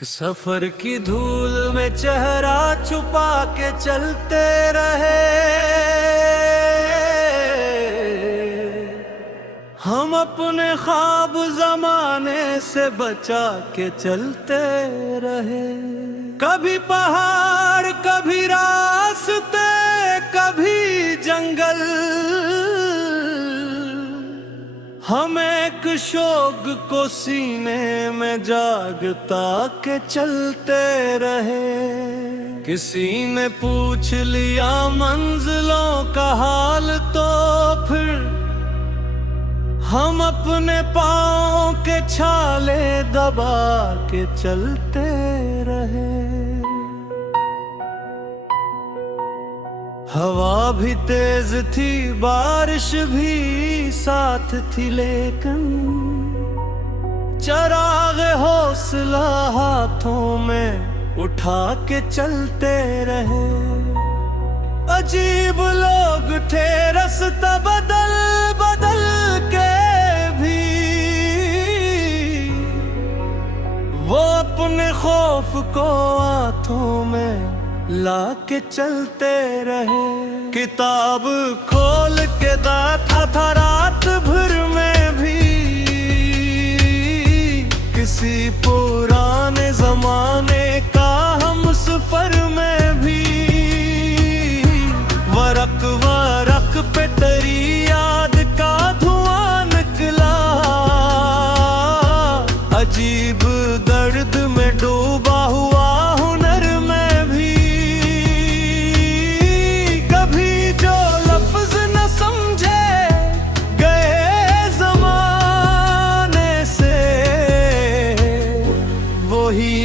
सफर की धूल में चेहरा छुपा के चलते रहे हम, अपने ख्वाब जमाने से बचा के चलते रहे। कभी पहाड़ कभी रास्ते कभी जंगल, हम एक शौक को सीने में जागता के चलते रहे। किसी ने पूछ लिया मंजिलों का हाल तो फिर हम अपने पाँव के छाले दबा के चलते रहे। हवा भी तेज थी बारिश भी साथ थी, लेकिन चिराग हौसला हाथों में उठा के चलते रहे। अजीब लोग थे रास्ता बदल बदल के भी, वो अपने खौफ को हाथों में ला के चलते रहे। किताब खोल के दाता था रात भर में भी, किसी पुराने जमाने का हम सफर में भी। वरक वरक पे तेरी याद का धुआं निकला, अजीब दर्द में डूबा हुआ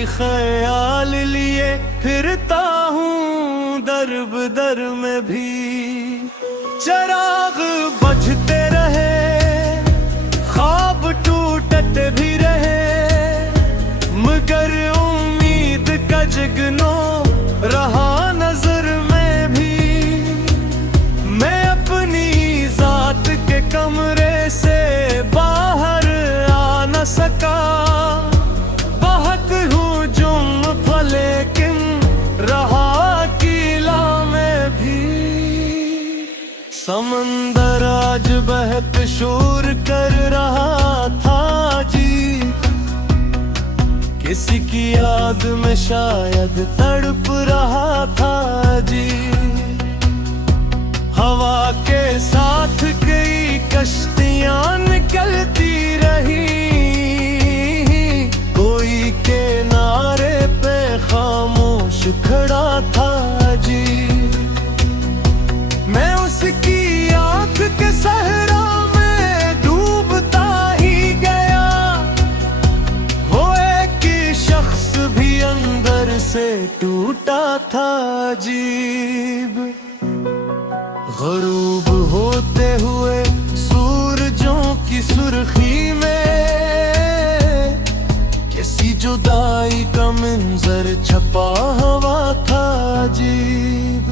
ख्याल लिए फिरता हूँ दर में भी। चिराग बुझते रहे ख्वाब टूटते भी रहे, मगर उम्मीद का जगनो रहा नजर में भी। मैं अपनी जात के कमरे से बाहर आ न सका, लेकिन रहा किला में भी। समंदर आज बहक शोर कर रहा था जी, किसी की याद में शायद तड़प रहा था जी। हवा के साथ कई कश्तियां निकलती रही, कोई किनारे खामोश खड़ा था जी। मैं उसकी आंख के सहरा में डूबता ही गया, वो एक शख्स भी अंदर से टूटा था अजीब। गरूब होते हुए सूरजों की सुर्खी में, किसी जुदाई का मंजर छपा हुआ था अजीब।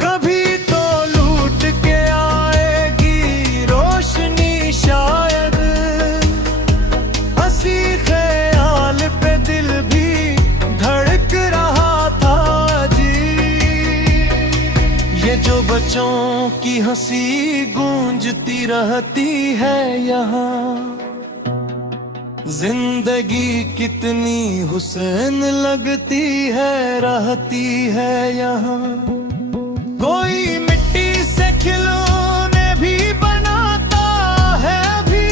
कभी तो लूट के आएगी रोशनी शायद, हंसी ख्याल पे दिल भी धड़क रहा था जी। ये जो बच्चों की हंसी गूंजती रहती है यहाँ, जिंदगी कितनी हुसैन लगती है रहती है यहाँ। कोई मिट्टी से खिलौने भी बनाता है अभी,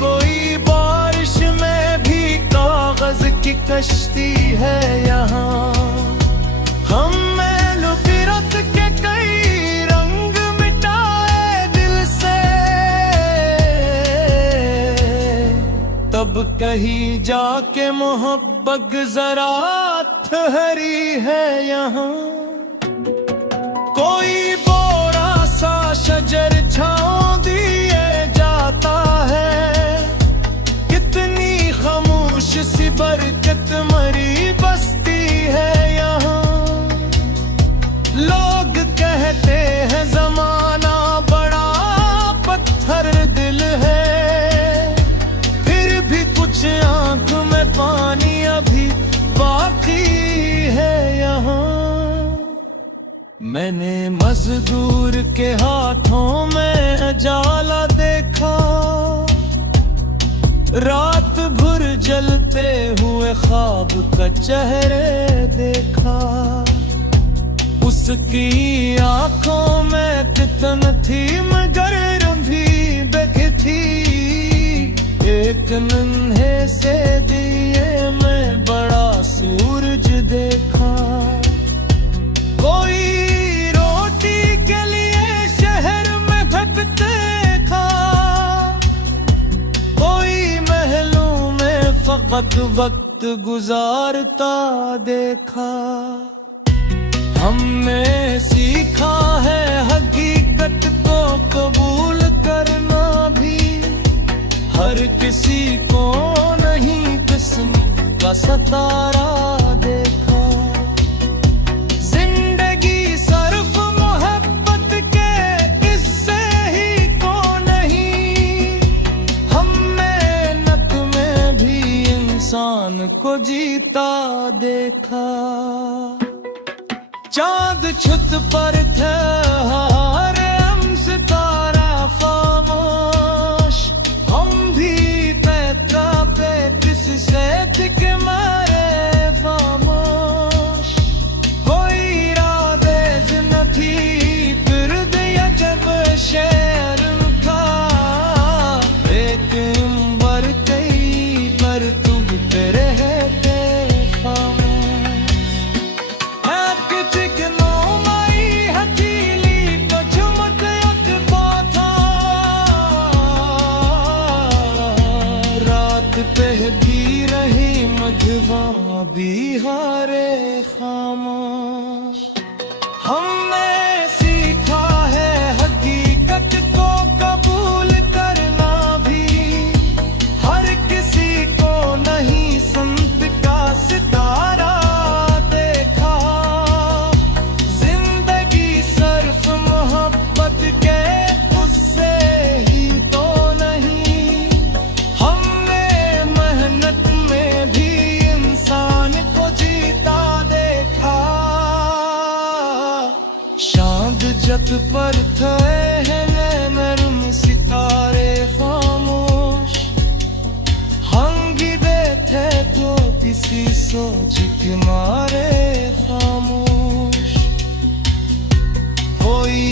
कोई बारिश में भी कागज की कश्ती है यहाँ। हम मैलो फिरत के कई रंग मिटाए दिल से, तब कहीं जाके मोहब्बत जरा ठहरी है यहाँ। कोई बोरा सा शजर छाँव दिए जाता है, कितनी खामोश सी बरकत मरी बस्ती है यहाँ। लोग कहते हैं जमाना बड़ा पत्थर दिल है, फिर भी कुछ आंख अभी बाकी है यहाँ। मैंने मजदूर के हाथों में जाला देखा, रात भर जलते हुए ख्वाब का चेहरे देखा। उसकी आंखों में कितन थी मगर भी बेखी थी। एक नन्हे से दिए में बड़ा सूरज देखा। कोई रोटी के लिए शहर में भटकते था, कोई महलों में फकत वक्त गुजारता देखा। हमने सीखा है हकीकत को कबूल करना भी, हर किसी को नहीं किस्मत का सतारा देखा। जिंदगी सिर्फ मोहब्बत के किस्से ही तो नहीं, हम मेहनत में भी इंसान को जीता देखा। चांद छत पर थे हरे हम सितारा खामोश, हम भी पैतरा पे किससे टिक मारे खामोश। कोई राबेज न थी फिर या जब शेर था, एक उम्र कई पर तुम रहते खामोश। पे भी रही मघवा बिहारे खामोश। हमने सीखा है हकीकत को कबूल करना भी, हर किसी को नहीं संत का सितारा देखा। जिंदगी सिर्फ मोहब्बत के उससे ही तो नहीं, मेहनत में भी इंसान को जीता देखा। चांद जत पर थे नरम सितारे खामोश, हंगी बैठे तो किसी सोच के मारे खामोश। कोई